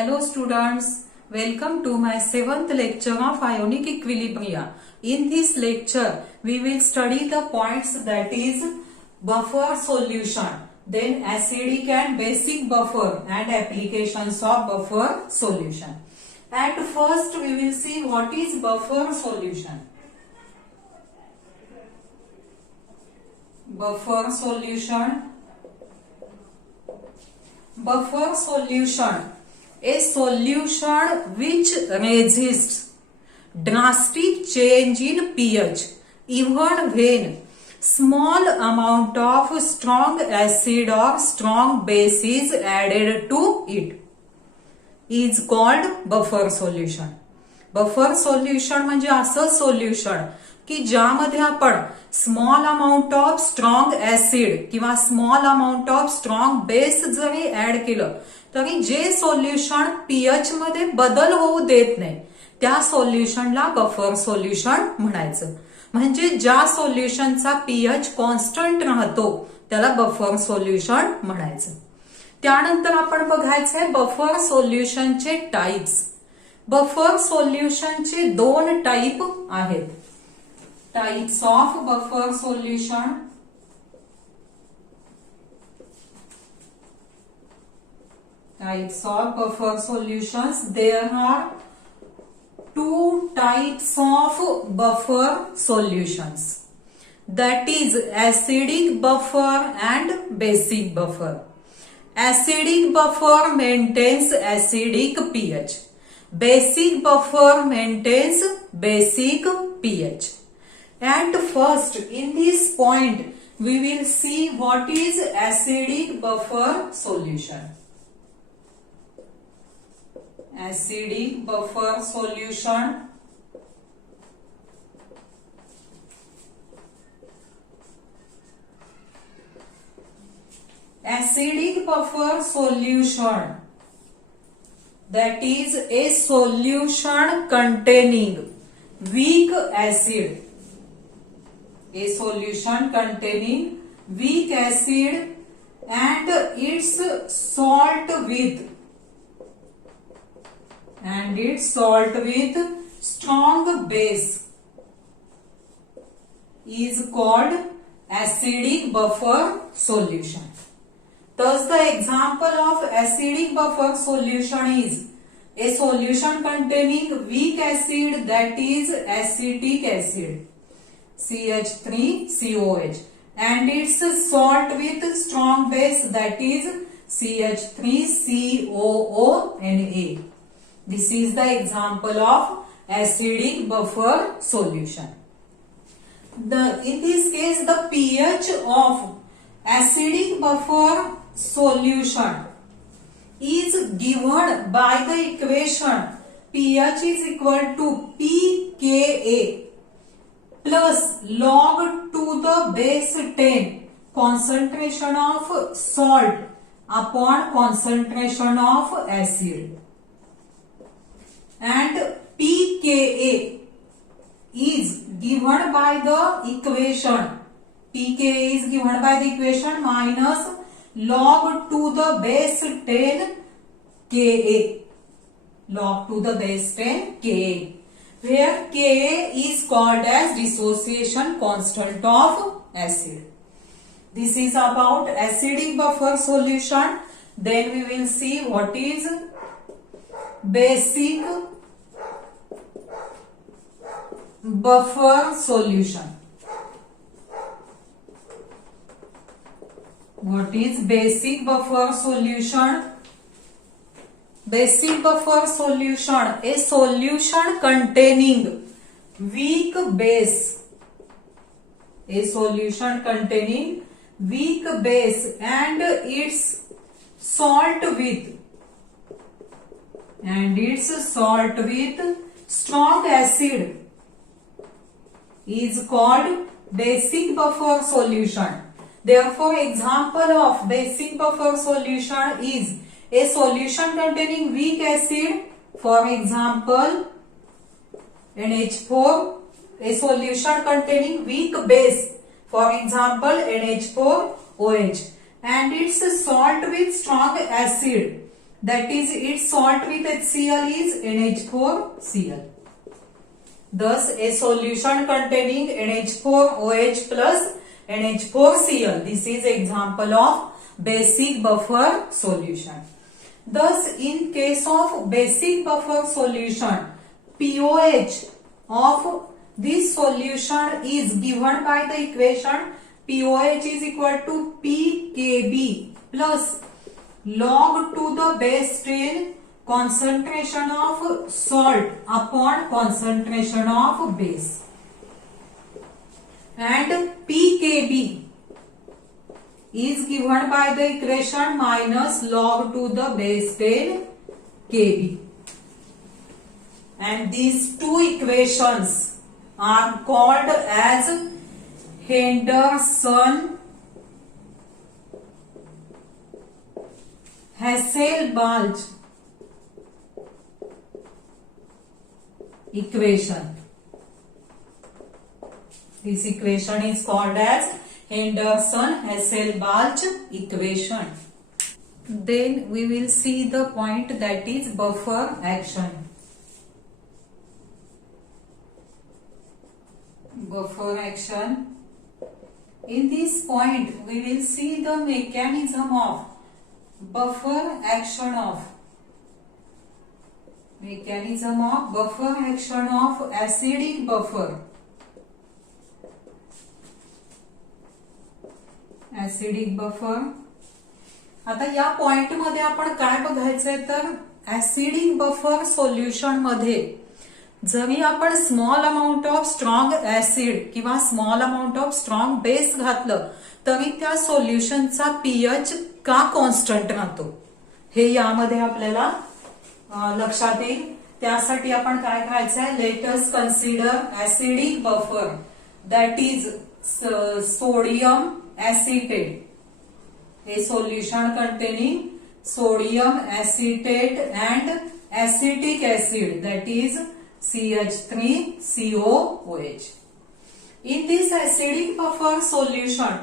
Hello students, welcome to my 7th lecture of ionic equilibria. In this lecture, we will study the points that is buffer solution, then acidic and basic buffer and applications of buffer solution. At first, we will see what is buffer solution. Buffer solution. Buffer solution, a solution which resists drastic change in pH even when small amount of strong acid or strong base is added to it is called buffer solution. Buffer solution म्हणजे असं solution की ज्यामध्ये आपण small amount of strong acid किंवा small amount of strong base जरी add केलं तरी जे सोल्युशन पीएच मध्ये बदल होऊ देत नाही त्या सोल्युशनला बफर सोल्युशन म्हणायचं. म्हणजे ज्या सोल्युशनचा पीएच कॉन्स्टंट राहतो त्याला बफर सोल्युशन म्हणायचं. त्यानंतर आपण बघायचंय बफर सोल्युशनचे टाइप्स. बफर सोल्युशनचे दोन टाइप आहेत. Types of buffer solution. Types of buffer solutions. There are two types of buffer solutions. That is acidic buffer and basic buffer. Acidic buffer maintains acidic pH. Basic buffer maintains basic pH. At first, in this point, we will see what is acidic buffer solution. Acidic buffer solution. Acidic buffer solution, that is a solution containing weak acid. A solution containing weak acid and its salt with strong base is called acidic buffer solution. Thus, the example of acidic buffer solution is a solution containing weak acid, that is acetic acid, CH3COH, and its salt with strong base, that is CH3COONA. This is the example of acidic buffer solution. In this case, the pH of acidic buffer solution is given by the equation pH is equal to pKa plus log to the base 10 concentration of salt upon concentration of acid. And pKa is given by the equation minus log to the base 10 Ka, log to the base 10 Ka, where Ka is called as dissociation constant of acid. This is about acidic buffer solution. Then we will see what is basic buffer solution. What is basic buffer solution? Basic buffer solution, a solution containing weak base. A solution containing weak base and its salt with strong acid is called basic buffer solution. Therefore, example of basic buffer solution is a solution containing weak acid, for example NH4, a solution containing weak base, for example NH4OH, and its salt with strong acid that is its salt with HCl is NH4Cl. Thus a solution containing NH4OH plus NH4Cl. This is example of basic buffer solution. Thus in case of basic buffer solution, pOH of this solution is given by the equation pOH is equal to pKb plus log to the base 10 concentration of salt upon concentration of base, and pKb is given by the equation minus log to the base 10 Kb, and these two equations are called as Henderson-Hasselbalch equation. This equation is called as Henderson-Hasselbalch equation. Then we will see the point that is buffer action. Buffer action. In this point, we will see the mechanism of buffer action of acidic buffer. Acidic buffer. आता या point मध्ये आपण काय बघायचंय तर acidic buffer solution मध्ये जरी आपण small amount of strong acid किंवा small amount of strong base घातलं तरी त्या सोल्युशनचा पीएच का कॉन्स्टंट राहतो हे यामध्ये आपल्याला लक्षात येईल. त्यासाठी आपण काय करायचंय, let us consider acidic buffer that is sodium acetate, a solution containing sodium acetate and acetic acid that is CH3COOH. In this acidic buffer solution,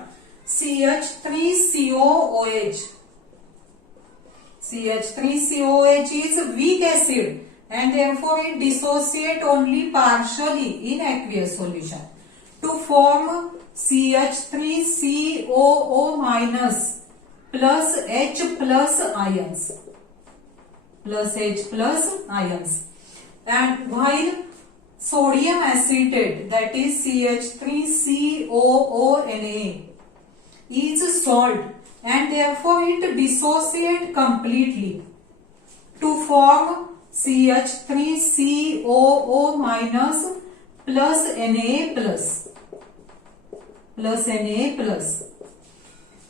CH3COOH is weak acid and therefore it dissociates only partially in aqueous solution to form CH3COO minus plus H plus ions, and while sodium acetate that is CH3COONA is salt and therefore it dissociates completely to form CH3COO minus plus Na plus.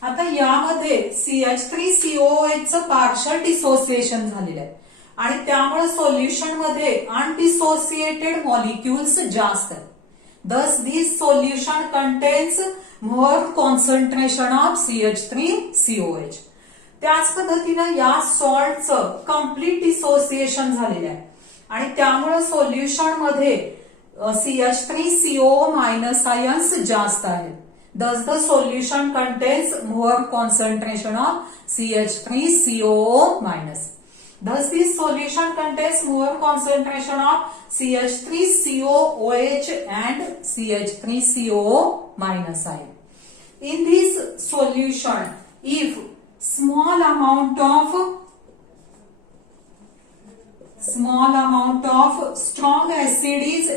आता यामध्ये CH3COOH चं partial dissociation झालेलं आहे आणि त्यामुळे solution मध्ये undissociated molecules जास्त आहेत. Thus this solution contains more concentration of CH3COOH. त्याच पद्धतीनं या सॉल्टचं कम्प्लीट डिसोसिएशन झालेलं आहे आणि त्यामुळे सोल्युशन मध्ये CH3COO मायनस आयन्स जास्त आहेत. Thus the solution contains more concentration of CH3COO minus. Thus this solution contains more concentration of CH3COOH and CH3COO minus ion. In this solution, if small amount of strong acid is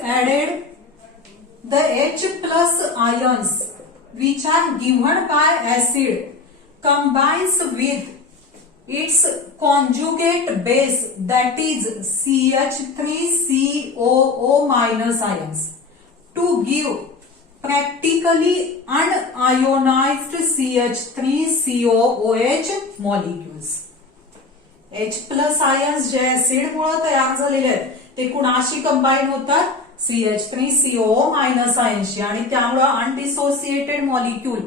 added, the H plus ions which are given by acid combines with its conjugate base that is CH3COO minus ions to give practically unionized CH3COOH molecules. H plus ions जे acid मुळे तयार झालेले आहेत ते कुणाशी combine होतात, CH3COO minus आयन्सशी, आणि त्यामुळे अनडिसोसिएटेड मॉलिक्यूल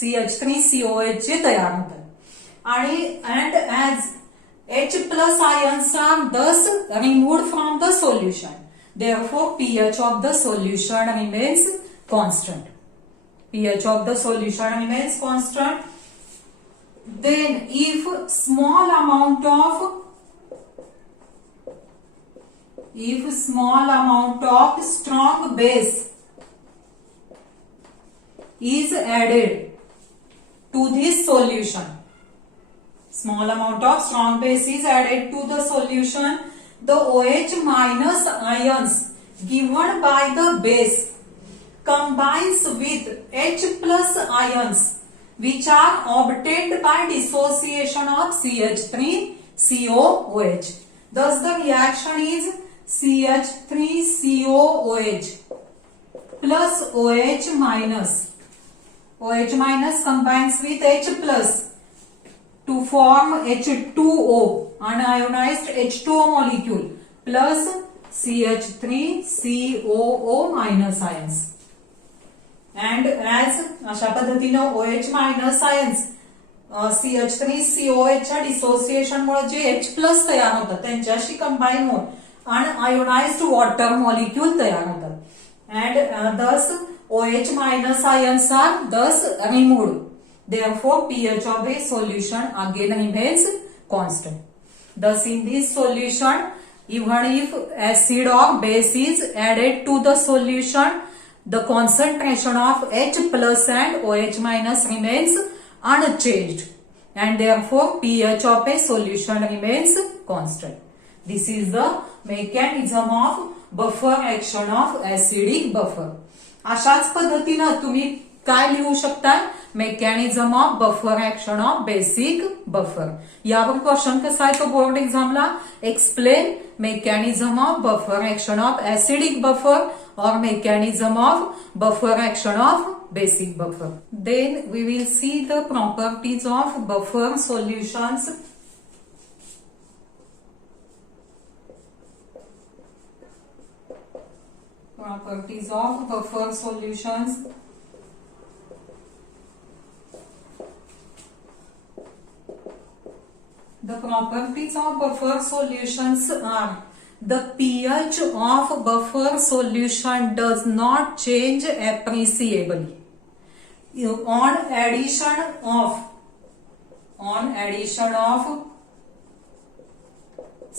CH3COOH चे तयार होतात. आणि and as H plus ions are thus removed from the solution, therefore pH of the solution remains constant. pH of the solution remains constant. Then if small amount of strong base is added to this solution, small amount of strong base is added to the solution, the OH minus ions given by the base combines with H plus ions which are obtained by dissociation of CH3COOH. Thus the reaction is CH3COOH plus OH minus. OH minus combines with H plus to form H2O, unionized H2O molecule, plus CH3COO minus ions. And as अशा पद्धतीने OH minus ions CH3COH च्या dissociation मुळे जे H plus तयार होतात त्यांच्याशी combine होऊन unionised water molecule तयार होतात. And thus OH minus ions are thus removed. Therefore, pH of a solution again remains constant. Thus, in this solution, even if acid or base is added to the solution, the concentration of H plus and OH minus remains unchanged, and therefore pH of a solution remains constant. This is the mechanism of buffer action of acidic buffer. अशाच पद्धतीने तुम्ही काय लिहू शकता, mechanism of buffer action of basic buffer. यावर question कसा आहे तो बोर्ड एक्झामला, explain mechanism of buffer action of acidic buffer or mechanism of buffer action of basic buffer. Then we will see the properties of buffer solutions. Properties of buffer solutions. The properties of buffer solutions are: the pH of buffer solution does not change appreciably on addition of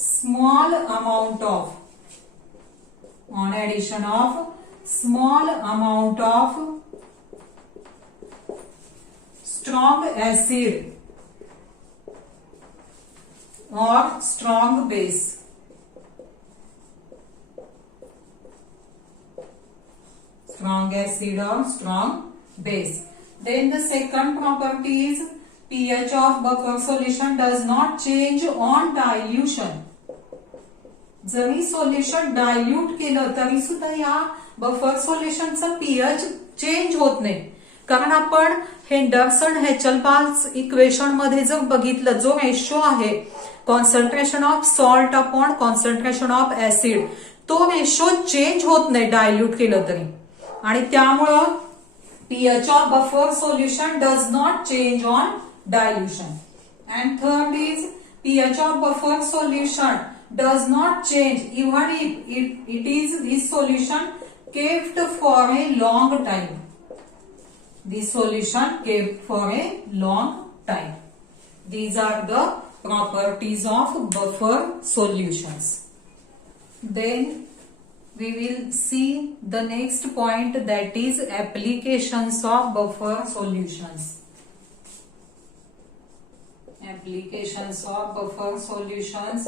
small amount of strong acid or strong base. Strong acid or strong base. Then the second property is pH of buffer solution does not change on dilution. जरी solution dilute केलं तरी सुद्धा या buffer सोल्युशनचा pH change होत नाही, कारण आपण Henderson हेचलबाल्स equation मध्ये जर बघितलं, जो रेशो आहे concentration of salt upon concentration of acid, तो रेशो चेंज होत नाही डायल्यूट केलं तरी, आणि त्यामुळं pH of buffer solution does not change on dilution. And third is pH of buffer solution does not change even if it is this solution kept for a long time. This solution kept for a long time. These are the properties of buffer solutions. Then we will see the next point, that is applications of buffer solutions. Applications of buffer solutions.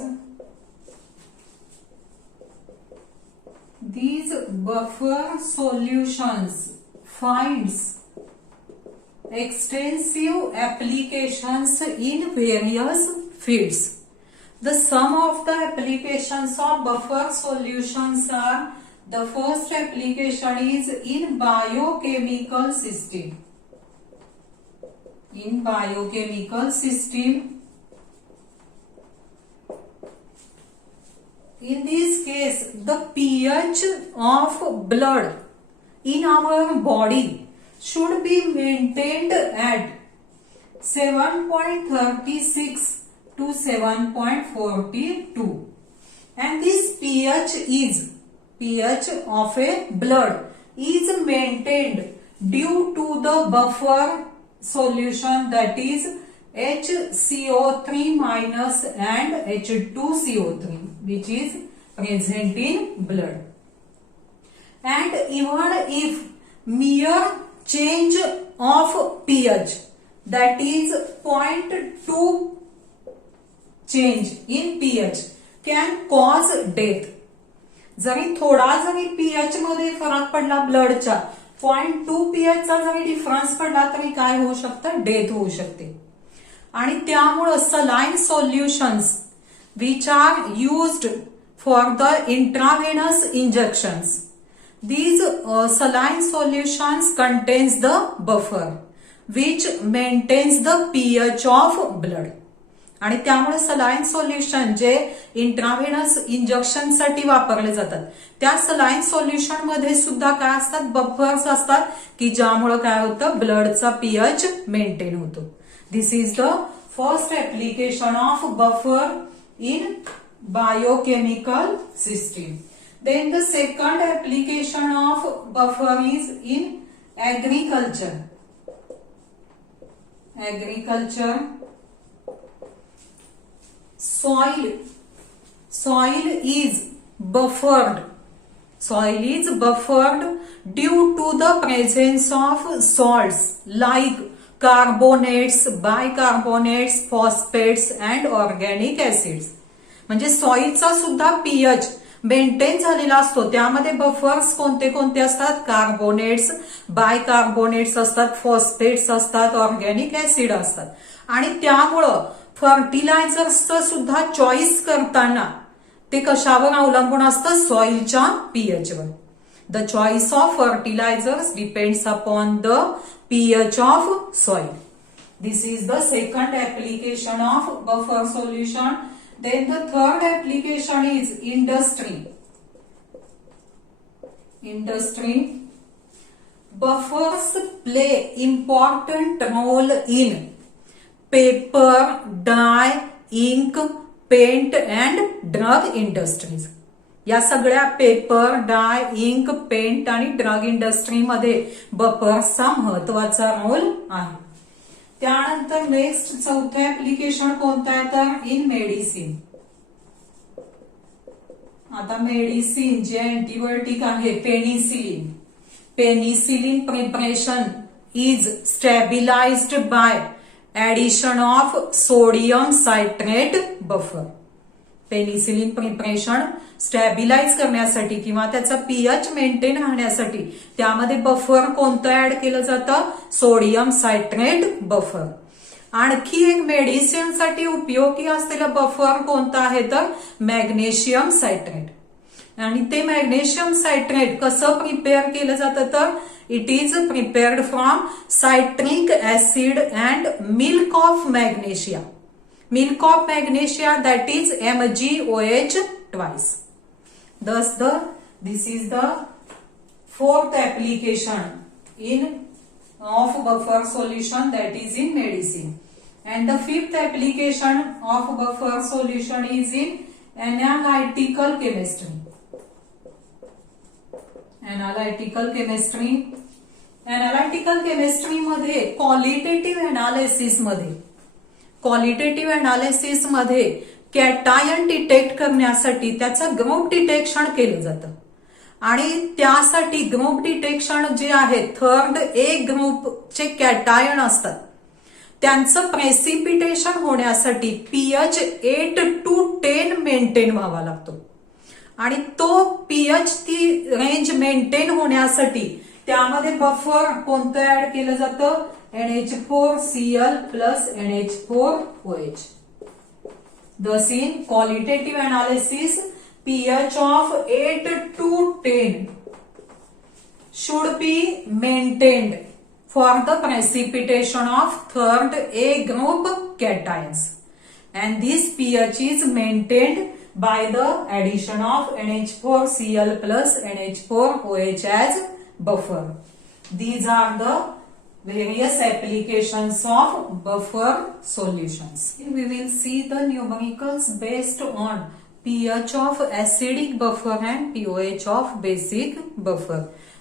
These buffer solutions finds extensive applications in various fields. The sum of the applications of buffer solutions are: the first application is in biochemical system. In biochemical system, in this case, the pH of blood in our body should be maintained at 7.36 to 7.42, and this pH of a blood is maintained due to the buffer solution, that is HCO3 minus and H2CO3, which is present in blood. And even if mere change of pH, that is 0.2 change in pH, can cause death. जरी थोडा जरी pH मध्ये फरक पडला ब्लडच्या 0.2 pH चा जरी difference पडला तरी काय होऊ शकतं, डेथ होऊ शकते. आणि त्यामुळं saline solutions which are used for the intravenous injections, these saline solutions contains the buffer which maintains the pH of blood. आणि त्यामुळे सलाईन सोल्युशन जे इंट्राव्हेनस इंजेक्शन साठी वापरले जातात त्या सलाईन सोल्युशन मध्ये सुद्धा काय असतात, बफर्स असतात की ज्यामुळे काय होतं, ब्लडचा पीएच मेंटेन होतो. This is the first application of buffer in biochemical system. Then the second application of buffer is in agriculture. Agriculture. Soil is buffered. Soil is buffered due to the presence of salts like carbonates, bicarbonates, phosphates and organic acids. म्हणजे सॉइलचा सुद्धा pH maintain झालेला असतो. त्यामध्ये buffers कोणते कोणते असतात, carbonates, bicarbonates असतात, phosphates असतात, ऑर्गॅनिक ऍसिड असतात. आणि त्यामुळं फर्टिलायझर्सचं सुद्धा चॉईस करताना ते कशावर अवलंबून असतं, सॉइलच्या पीएचवर. The choice of fertilisers depends upon the pH of soil. This is the second application of buffer solution. Then the third application is industry. Industry. Buffers play important role in paper, dye, ink, paint and drug industries. या सगळ्या paper, डाय, Inc, paint आणि drug इंडस्ट्रीमध्ये बफर्सचा महत्वाचा role आहे. त्यानंतर next चौथं application कोणतं आहे तर इन मेडिसिन. आता मेडिसिन जे अँटीबायोटिक आहे penicillin. Penicillin preparation is stabilised by addition of sodium citrate buffer. Penicillin preparation stabilise करण्यासाठी किंवा त्याचा पीएच मेंटेन राहण्यासाठी त्यामध्ये बफर कोणतं ऍड केलं जातं, सोडियम सायट्रेट बफर. आणखी एक मेडिसिनसाठी उपयोगी असलेलं बफर कोणतं आहे तर मॅग्नेशियम सायट्रेट. आणि ते मॅग्नेशियम सायट्रेट कसं प्रिपेअर केलं जातं तर it is prepared from citric acid and milk of magnesia. Milk of magnesia, that is MgOH twice. Thus this is the fourth application of buffer solution, that is in medicine. And the fifth application of buffer solution is in analytical chemistry. Analytical chemistry. Analytical chemistry मध्ये qualitative analysis मध्ये cation detect करण्यासाठी त्याचं group detection केलं जातं. आणि त्यासाठी group detection जे आहे थर्ड ए ग्रुपचे कॅटायन असतात त्यांचं प्रेसिपिटेशन होण्यासाठी पीएच 8 to 10 मेंटेन व्हावा लागतो. आणि तो पीएच ती रेंज मेंटेन होण्यासाठी त्यामध्ये बफर कोणतं ऍड केलं जातं, NH4Cl plus NH4OH. Thus in qualitative analysis, pH of 8 to 10 should be maintained for the precipitation of third A group cations. And this pH is maintained by the addition of NH4Cl plus NH4OH as buffer. These are the various applications of buffer solutions. We will see the numericals based on pH of acidic buffer and pOH of basic buffer.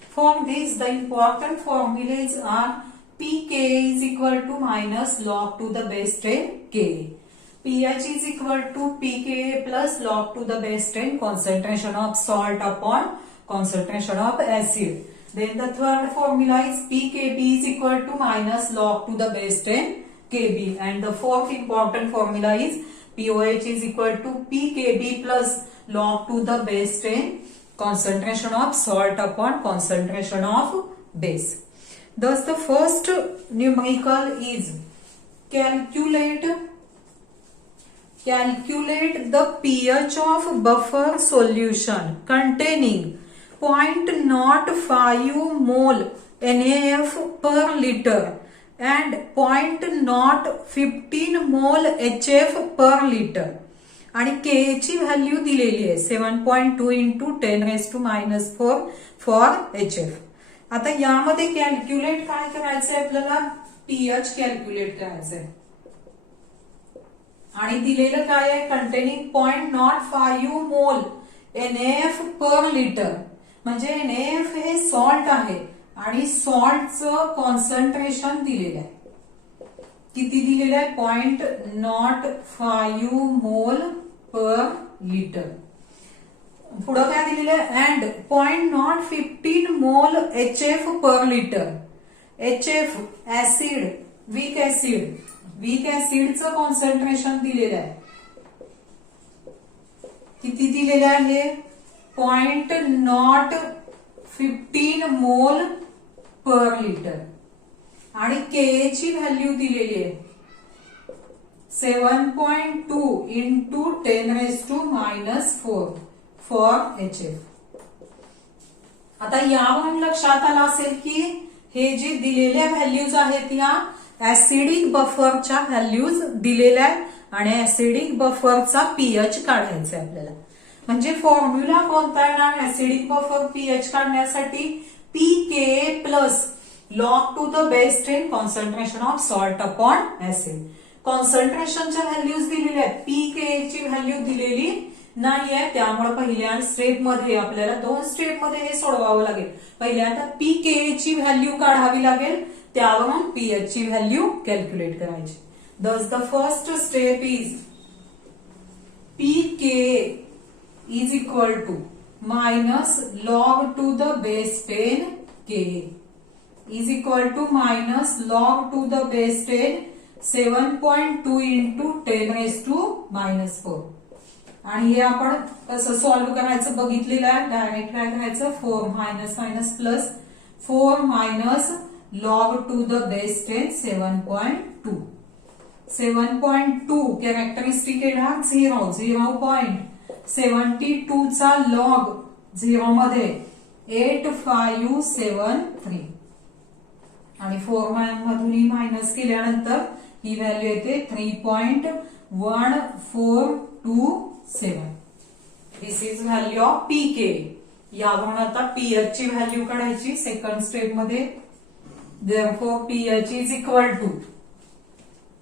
For this, the important formulas are pK is equal to minus log to the base 10 Ka. pH is equal to pKa plus log to the base 10 concentration of salt upon concentration of acid. Then the third formula is pKb is equal to minus log to the base 10 Kb. And the fourth important formula is pOH is equal to pKb plus log to the base 10 concentration of salt upon concentration of base. Thus the first numerical is calculate the pH of buffer solution containing 0.05 mole NaF per liter and 0.015 mole HF per liter. आणि Ka ची value दिलेली आहे 7.2 into 10⁻⁻4 for HF. आता यामध्ये calculate काय करायचंय आपल्याला, pH calculate करायचंय आणि दिलेलं काय आहे, कंटेनिंग 0.05 मोल NaF पर लिटर. म्हणजे NaF हे सॉल्ट आहे आणि सॉल्टचं कॉन्सन्ट्रेशन दिलेलं आहे. किती दिलेलं आहे, 0.05 मोल पर लिटर. पुढं काय दिलेलं आहे, and 0.015 mole HF per litre. HF acid, weak ऍसिडचं कॉन्सन्ट्रेशन दिलेलं आहे. किती दिलेलं आहे, 0.015 मोल पर लिटर. आणि Ka ची व्हॅल्यू दिलेली आहे 7.2 इंटू 10⁻⁻4 फॉर HF. आता यावरून लक्षात आलं असेल की हे जे दिलेल्या व्हॅल्यूज आहेत या ऍसिडिक बफरच्या व्हॅल्यूज दिलेल्या आहेत आणि ऍसिडिक बफरचा पीएच काढायचा आहे आपल्याला. म्हणजे फॉर्म्युला कोणता येणार ऍसिडिक बफर पीएच काढण्यासाठी, pKa plus log to the base 10 concentration of salt upon acid. कॉन्सन्ट्रेशनच्या व्हॅल्यूज दिलेल्या आहेत, pKa ची व्हॅल्यू दिलेली नाहीये, त्यामुळे पहिल्या स्टेप मध्ये आपल्याला 2 स्टेप मध्ये हे सोडवावं लागेल. पहिल्यांदा pKa ची व्हॅल्यू काढावी लागेल, त्यावरून pH ची व्हॅल्यू कॅल्क्युलेट करायची. Thus the first step is pKa is equal to minus log to the base 10 Ka is equal to minus log to the base 10 7.2 into 10⁻⁻4. आणि हे आपण कसं सॉल्व्ह करायचं बघितलेलं आहे. डायरेक्ट काय करायचं, 4 minus minus plus 4 minus log to the base 10 7.2. 7.2 characteristic येणार 0.72 चा लॉग 0 मध्ये 8573 आणि 4 मधून मायनस केल्यानंतर ही व्हॅल्यू येते 3.1427. This is value of P K. यावरून आता पीएच ची व्हॅल्यू काढायची सेकंड स्टेप मध्ये. Therefore P H is equal to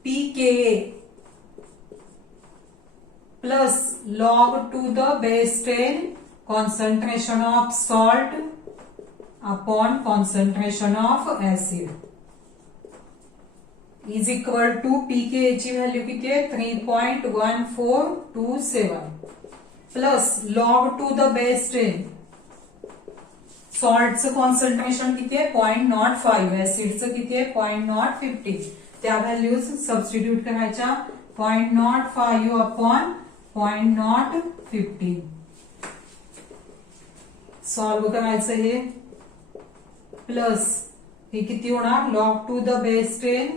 pKa plus log to the base 10 concentration of salt upon concentration of acid is equal to pKa ची value किती आहे 3.1427 plus log to the base 10 सॉल्टचं concentration किती आहे 0.05, ऍसिडचं किती आहे 0.015. त्या व्हॅल्यूज सबस्टिट्यूट करायच्या 0.05 अपॉन 0.015. सॉल्व्ह करायचं हे प्लस हे किती होणार log टू द बेस 10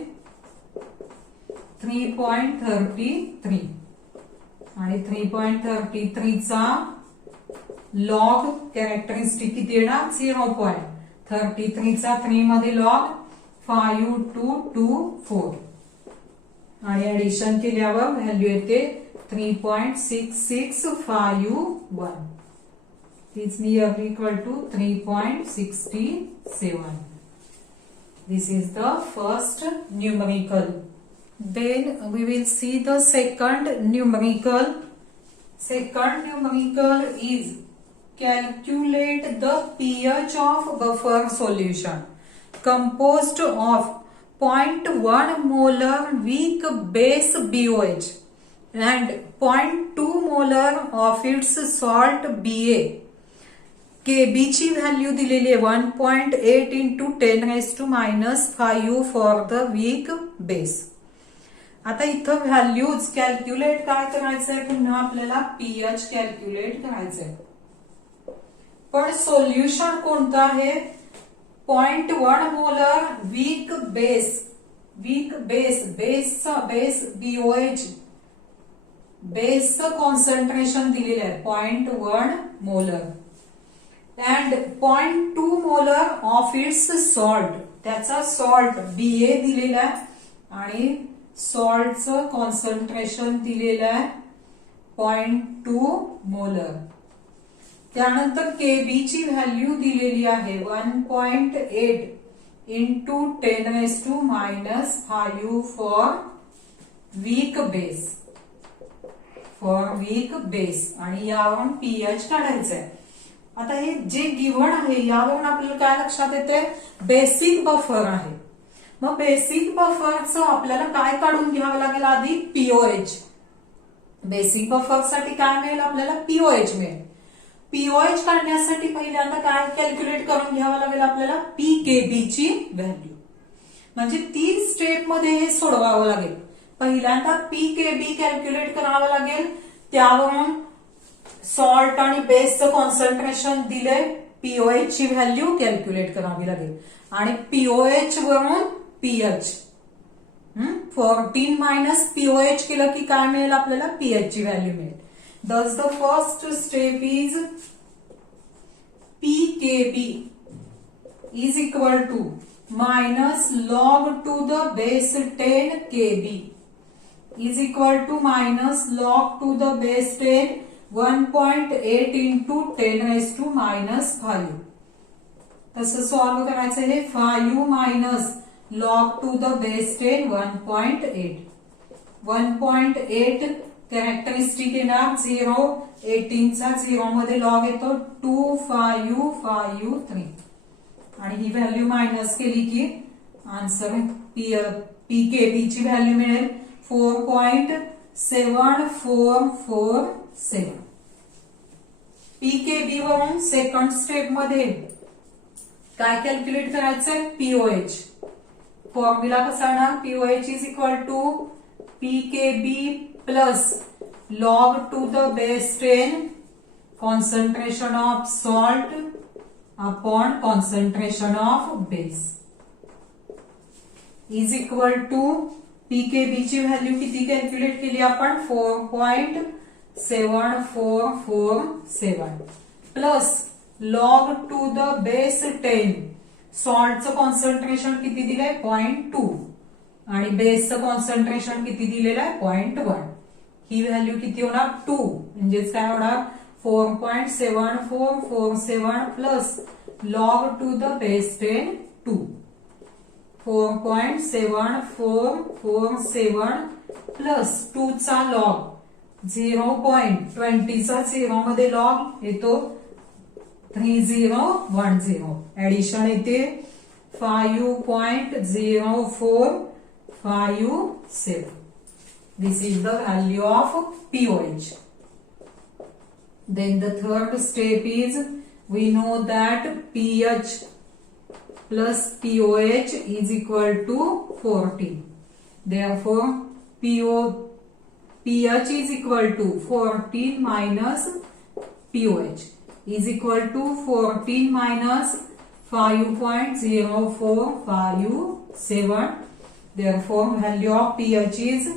3.33 आणि 3.33 चा लॉग कॅरेक्टरिस्टिक किती येणार 0.33 चा 3 मध्ये लॉग 5224 आणि ऍडिशन केल्यावर व्हॅल्यू येते 3.6651. It's nearly equal to 3.67. This is the first numerical. Then we will see the second numerical. Second numerical is calculate the pH of buffer solution composed of 0.1 molar weak base BOH and 0.2 molar of its salt BA. KB ची value दिलेली आहे 1.8 into 10⁻⁻⁵ for the weak base. आता इथं values calculate काय करायचंय, पुन्हा आपल्याला pH calculate करायचंय. पण सोल्युशन कोणतं आहे, 0.1 मोलर वीक बेस BOH बेसचं कॉन्सन्ट्रेशन दिलेलं आहे 0.1 molar and 0.2 molar of its salt, त्याचा सॉल्ट BA दिलेला आहे आणि सॉल्टचं कॉन्सन्ट्रेशन दिलेलं आहे 0.2 मोलर. त्यानंतर KB ची व्हॅल्यू दिलेली आहे 1.8 into 10⁻⁵ फॉर वीक बेस आणि यावरून पीएच काढायचंय. आता हे जे गिव्हन आहे यावरून आपल्याला काय लक्षात येते, बेसिक बफर आहे. मग बेसिक बफरचं आपल्याला काय काढून घ्यावं लागेल, आधी पीओएच. बेसिक बफर साठी काय मिळेल आपल्याला, पीओएच मिळेल. पीओएच काढण्यासाठी पहिल्यांदा काय कॅल्क्युलेट करून घ्यावं लागेल आपल्याला, पीकेबी ची व्हॅल्यू. म्हणजे 3 स्टेप मध्ये हे सोडवावं लागेल. पहिल्यांदा पीकेबी कॅल्क्युलेट करावं लागेल, त्यावरून सॉल्ट आणि बेसचं कॉन्सन्ट्रेशन दिलंय, पीओएच ची व्हॅल्यू कॅल्क्युलेट करावी लागेल आणि पीओएच वरून पीएच 14 मायनस पीओएच केलं की काय मिळेल आपल्याला, पीएच ची व्हॅल्यू मिळेल. Thus the first step is PKB is equal to minus log to the base 10 KB is equal to minus log to the base 10 1.8 into 10⁻⁵. तसं सॉल्व करायचं हे 5 minus log to the base 10 1.8 characteristic येणार 0, 18चा 0 मध्ये log येतो 2553 आणि ही value minus केली की answer pKb ची व्हॅल्यू मिळेल 4.7447. पीकेबी वरून सेकंड स्टेप मध्ये काय कॅल्क्युलेट करायचंय, पीओएच. फॉर्म्युला कसा येणार, P O H is equal to P K B plus log to the base 10 concentration of salt upon concentration of base is equal to PKB ची व्हॅल्यू किती कॅल्क्युलेट केली आपण, 4.7447 plus log to the base 10 सॉल्टचं concentration किती दिलंय 0.2 आणि बेसचं कॉन्सन्ट्रेशन किती दिलेलं आहे 0.1. ही व्हॅल्यू किती होणार 2, म्हणजेच काय होणार 4.7447 plus log to the base 10 2. 4.7447 plus 2 चा लॉग 0.20चा 0 मध्ये लॉग येतो 3010, ऍडिशन येते 5.0457. This is the value of pOH. Then the third step is, we know that pH plus pOH is equal to 14. Therefore, pH is equal to 14 minus pOH is equal to 14 minus 5.0457. Therefore, value of pH is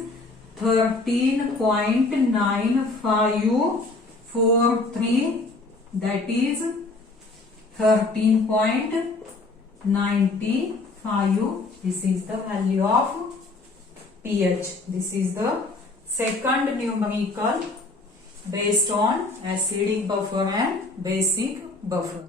13.9543, that is 13.95. This is the value of pH. This is the second numerical based on acidic buffer and basic buffer.